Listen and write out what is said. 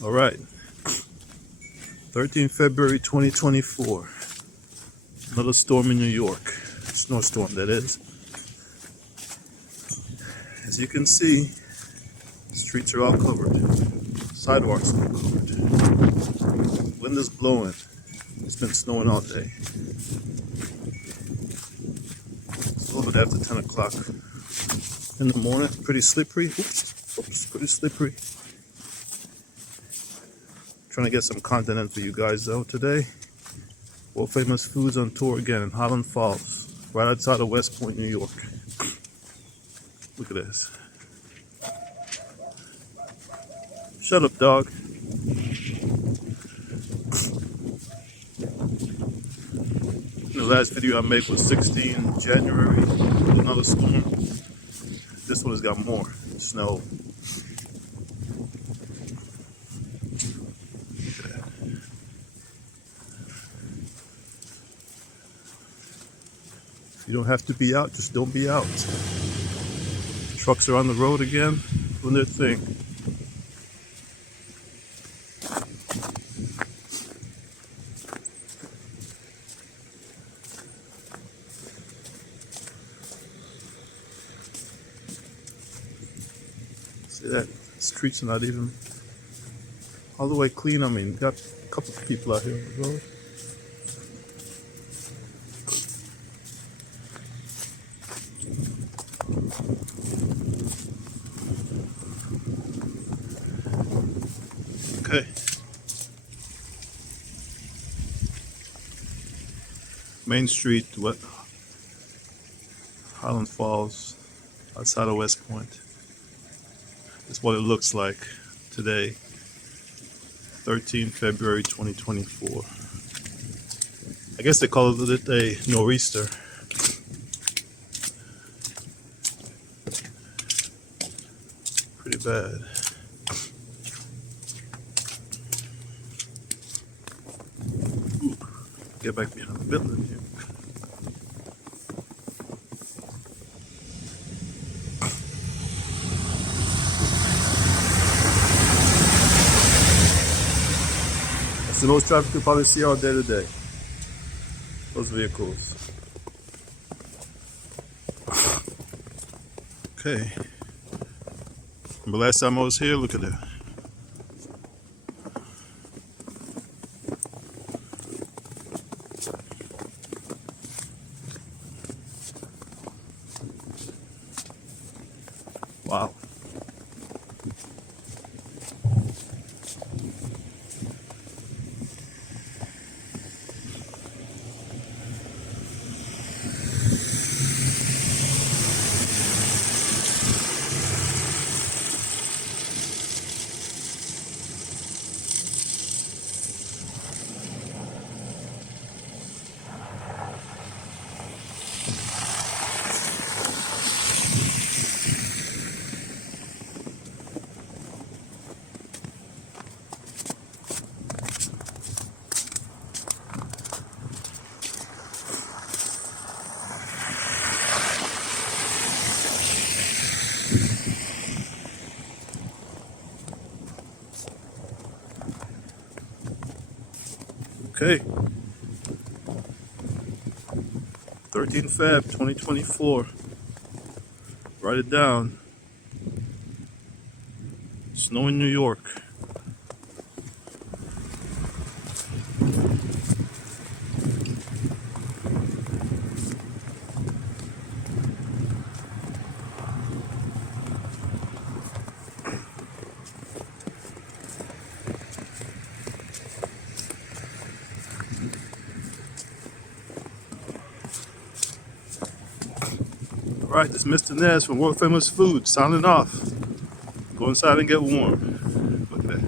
All right, 13th February 2024. Another storm in New York. Snowstorm, that is. As you can see, streets are all covered. Sidewalks are covered. Wind is blowing. It's been snowing all day. It's a little bit after 10 o'clock in the morning. Pretty slippery. Oops, pretty slippery. Trying to get some content in for you guys though today. Worldfamousfoodz on tour again in Highland Falls, right outside of West Point, New York. Look at this. Shut up, dog. The last video I made was 16 January, another storm. This one has got more snow. You don't have to be out, just don't be out. Trucks are on the road again, doing their thing. See that? The streets are not even all the way clean. I mean, got a couple of people out here on the road. Okay. Main Street, Highland Falls, outside of West Point. That's what it looks like today, 13 February 2024. I guess they call it a nor'easter. Pretty bad. Get back behind the building here. That's the most traffic you'll probably see all day today. Those vehicles. Okay. Remember last time I was here? Look at that. Wow. Okay. 13 Feb 2024. Write it down. Snow in New York. Alright, this is Mr. Nez from Worldfamousfoodz signing off. Go inside and get warm. Look at that.